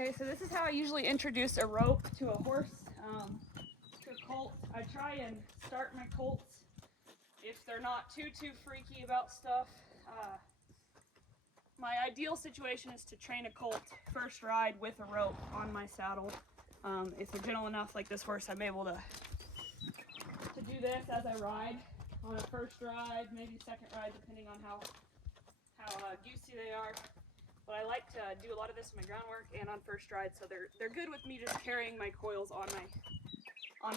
Okay, so this is how I usually introduce a rope to a horse, to a colt. I try and start my colts if they're not too freaky about stuff. My ideal situation is to train a colt first ride with a rope on my saddle. If they're gentle enough, like this horse, I'm able to do this as I ride on a first ride, maybe second ride, depending on how juicy they are. But I like to do a lot of this in my groundwork and on first ride, so they're good with me just carrying my coils on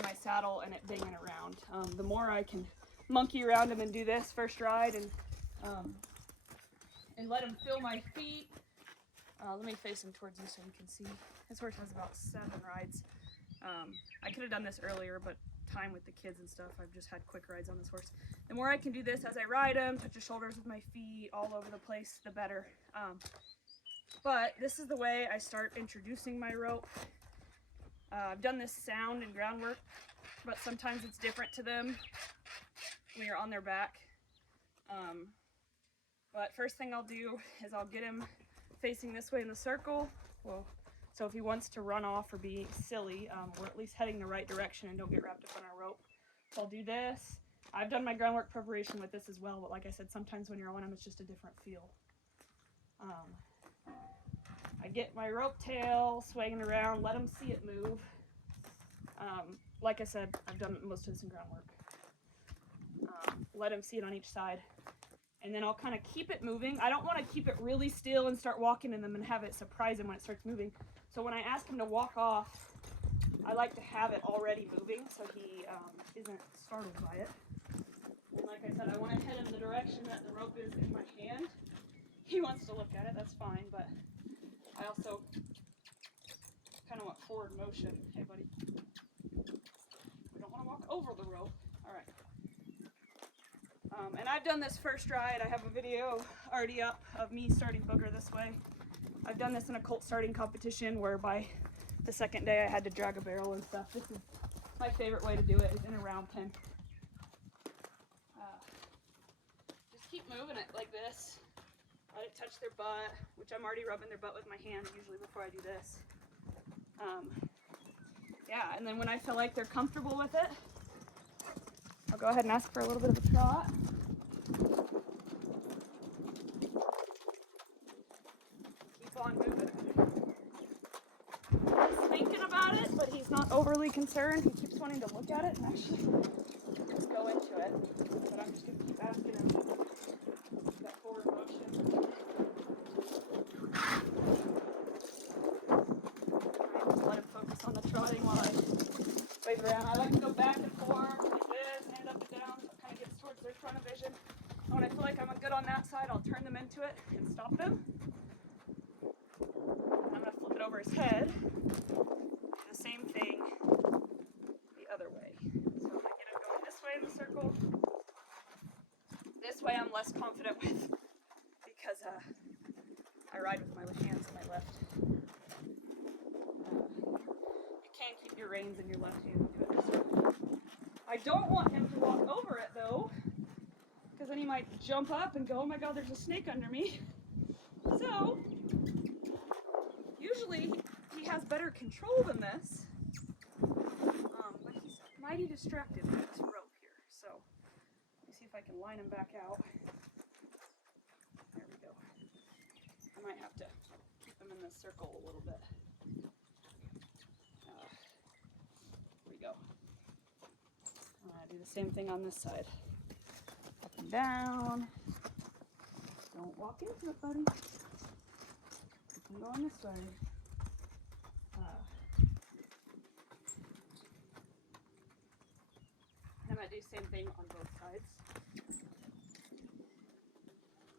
my saddle and it dinging around. The more I can monkey around them and do this first ride and let them feel my feet. Let me face him towards you so you can see. This horse has about 7 rides. I could have done this earlier, but time with the kids and stuff, I've just had quick rides on this horse. The more I can do this as I ride him, touch his shoulders with my feet all over the place, the better. But this is the way I start introducing my rope. I've done this sound and groundwork, but sometimes it's different to them when you're on their back. But first thing I'll do is I'll get him facing this way in the circle. Well, so if he wants to run off or be silly, we're at least heading the right direction and don't get wrapped up on our rope. So I'll do this. I've done my groundwork preparation with this as well, but like I said, sometimes when you're on them, it's just a different feel. I get my rope tail swinging around, let them see it move. Like I said, I've done most of this in groundwork. Let them see it on each side. And then I'll kind of keep it moving. I don't want to keep it really still and start walking in them and have it surprise him when it starts moving. So when I ask him to walk off, I like to have it already moving so he isn't startled by it. And like I said, I want to head in the direction that the rope is in my hand. He wants to look at it, that's fine, but I also kind of want forward motion. Hey, buddy. We don't want to walk over the rope. All right. And I've done this first ride. I have a video already up of me starting Booger this way. I've done this in a colt starting competition where by the second day I had to drag a barrel and stuff. This is my favorite way to do it, is in a round pen. Just keep moving it like this. Let it touch their butt, which I'm already rubbing their butt with my hand usually before I do this. Yeah, and then when I feel like they're comfortable with it, I'll go ahead and ask for a little bit of a trot. Keep on moving. He's thinking about it, but he's not overly concerned. He keeps wanting to look at it and actually just go into it. But I'm just going to keep asking him that forward motion. Let him focus on the trotting while I wave around. I like to go back and forth like this, hand up and down, so it kind of gets towards their front of vision. And when I feel like I'm good on that side, I'll turn them into it and stop them. I'm going to flip it over his head. Do the same thing the other way. So I get him going this way in the circle. This way I'm less confident with because I ride with my hands in my left. You can keep your reins in your left hand and do it this way. I don't want him to walk over it though, because then he might jump up and go, oh my god, there's a snake under me. So, usually he has better control than this, but he's mighty distracted with this rope here. So, let me see if I can line him back out. There we go. I might have to keep him in this circle a little bit. Here we go. Do the same thing on this side. Up and down. Don't walk into it, buddy. I'm going this way. I'm going to do the same thing on both sides.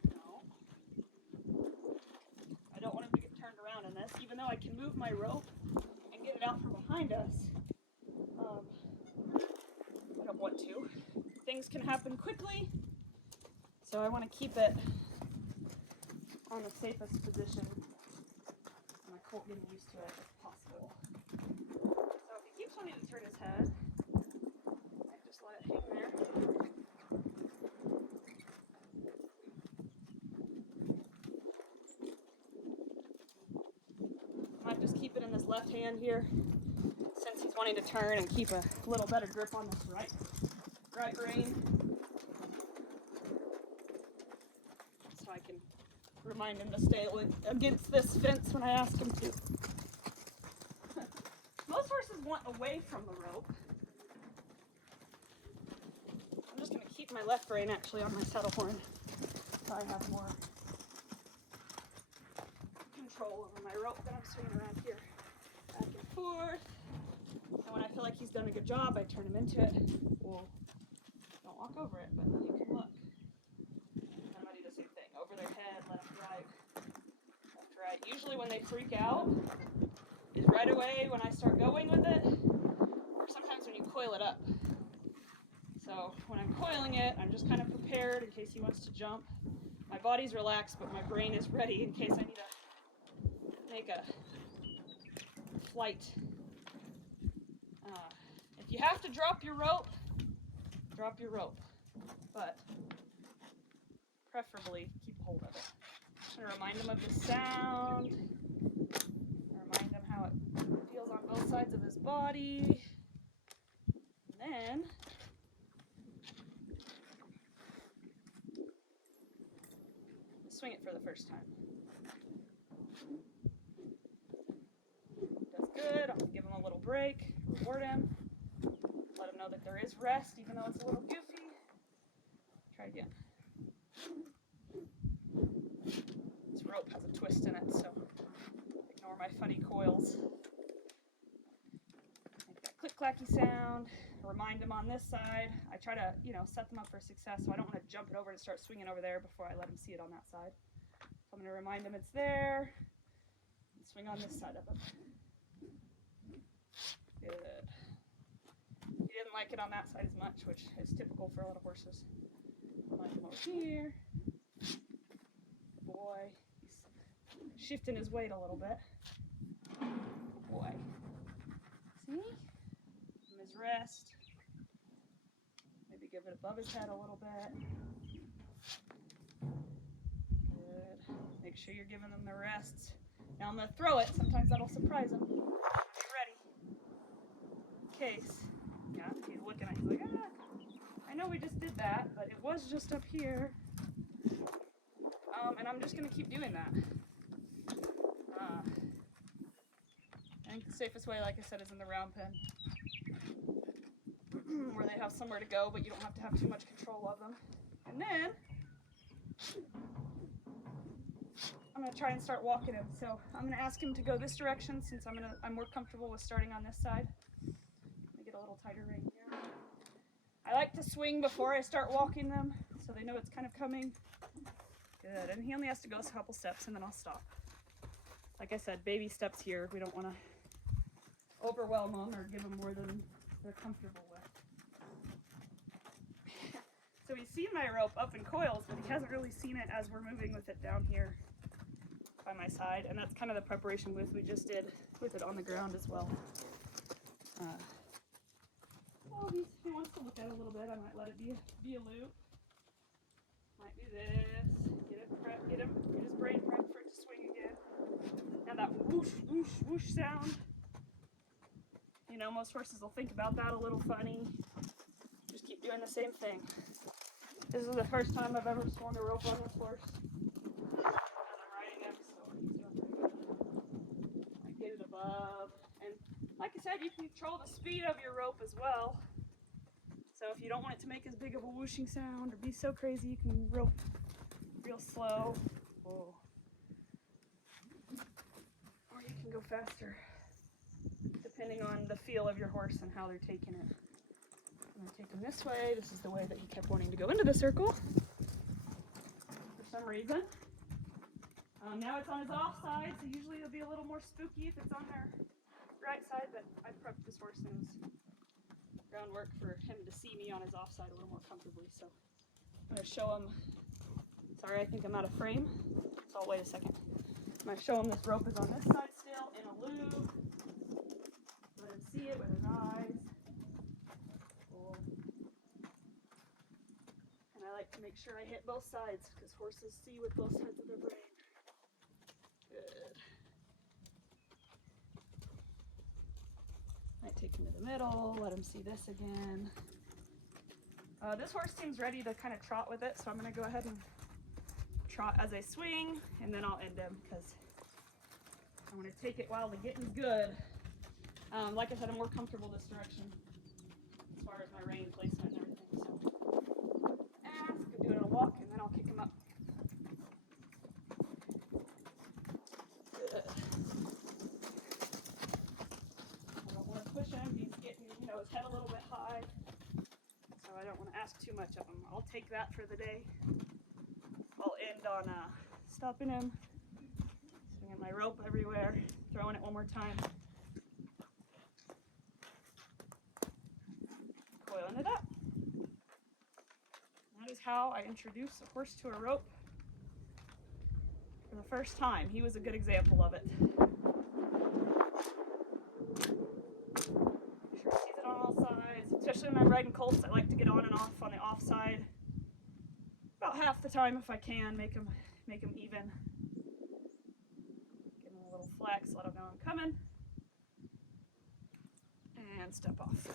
No. I don't want him to get turned around in this, even though I can move my rope and get it out from behind us. I don't want to. Things can happen quickly, so I want to keep it on the safest position. My colt getting used to it if possible. So if he keeps wanting to turn his head, I just let it hang there. I might just keep left hand here, since he's wanting to turn and keep a little better grip on this right rein. So I can remind him to stay against this fence when I ask him to. Most horses want away from the rope. I'm just going to keep my left rein actually on my saddle horn so I have more control over my rope that I'm swinging around here. Back and forth. And when I feel like he's done a good job, I turn him into it. Well, don't walk over it, but you can look. And I'm going to do the same thing. Over their head, left, right. Left, right. Usually when they freak out is right away when I start going with it, or sometimes when you coil it up. So when I'm coiling it, I'm just kind of prepared in case he wants to jump. My body's relaxed, but my brain is ready in case I need to make a flight. If you have to drop your rope, drop your rope. But preferably keep a hold of it. I'm going to remind him of the sound. Remind him how it feels on both sides of his body. And then swing it for the first time. Does good. I'll give him a little break, reward him, let him know that there is rest even though it's a little goofy. Try again. This rope has a twist in it, so ignore my funny coils. Make that click-clacky sound. Remind him on this side. I try to, set them up for success, so I don't want to jump it over and start swinging over there before I let him see it on that side. So I'm going to remind him it's there. And swing on this side of him. Good. He didn't like it on that side as much, which is typical for a lot of horses. Remind him over here. Good boy. He's shifting his weight a little bit. Good boy. See? Give him his rest. Maybe give it above his head a little bit. Good. Make sure you're giving them the rests. Now I'm going to throw it. Sometimes that'll surprise him. Be ready. Case. Yeah, he's looking at it. He's like, I know we just did that, but it was just up here. And I'm just going to keep doing that. I think the safest way, like I said, is in the round pen. Where they have somewhere to go, but you don't have to have too much control of them. And then I'm going to try and start walking him. So I'm going to ask him to go this direction since I'm more comfortable with starting on this side. Let me get a little tighter rein here. I like to swing before I start walking them so they know it's kind of coming. Good. And he only has to go a couple steps and then I'll stop. Like I said, baby steps here. We don't want to overwhelm them or give them more than they're comfortable with. So he's seen my rope up in coils, but he hasn't really seen it as we're moving with it down here by my side. And that's kind of the preparation we just did with it on the ground as well. He wants to look at it a little bit. I might let it be a loop. Might do this. Get his brain prepped for it to swing again. Now that whoosh, whoosh, whoosh sound. Most horses will think about that a little funny. Just keep doing the same thing. This is the first time I've ever swung a rope on this horse. And I'm riding him, so he's doing pretty good. I get it above. And like I said, you can control the speed of your rope as well. So if you don't want it to make as big of a whooshing sound or be so crazy, you can rope real slow. Whoa. Or you can go faster, depending on the feel of your horse and how they're taking it. I'm going to take him this way. This is the way that he kept wanting to go into the circle for some reason. Now it's on his off side, so usually it'll be a little more spooky if it's on their right side, but I prepped this horse and it was groundwork for him to see me on his off side a little more comfortably. So I'm going to show him. Sorry, I think I'm out of frame, so I'll wait a second. I'm going to show him this rope is on this side still in a loop. Let him see it with his eyes. Cool. And I like to make sure I hit both sides because horses see with both sides of their brain. Good. take him to the middle, let him see this again. This horse seems ready to kind of trot with it, so I'm going to go ahead and trot as I swing, and then I'll end him because I want to take it while the getting's good. Like I said, I'm more comfortable this direction as far as my rein placement and everything. So, let's go do it on a walk, and then I'll kick him up. Good. I don't want to push him. He's getting, his head a little bit high, so I don't want to ask too much of him. I'll take that for the day. I'll end on stopping him, swinging my rope everywhere, throwing it one more time, coiling it up. That is how I introduce a horse to a rope for the first time. He was a good example of it. Make sure he sees it on all sides, especially when I'm riding colts. I like to get on and off on the off side about half the time if I can, make them even. Give them a little flex, let them know I'm coming, and step off.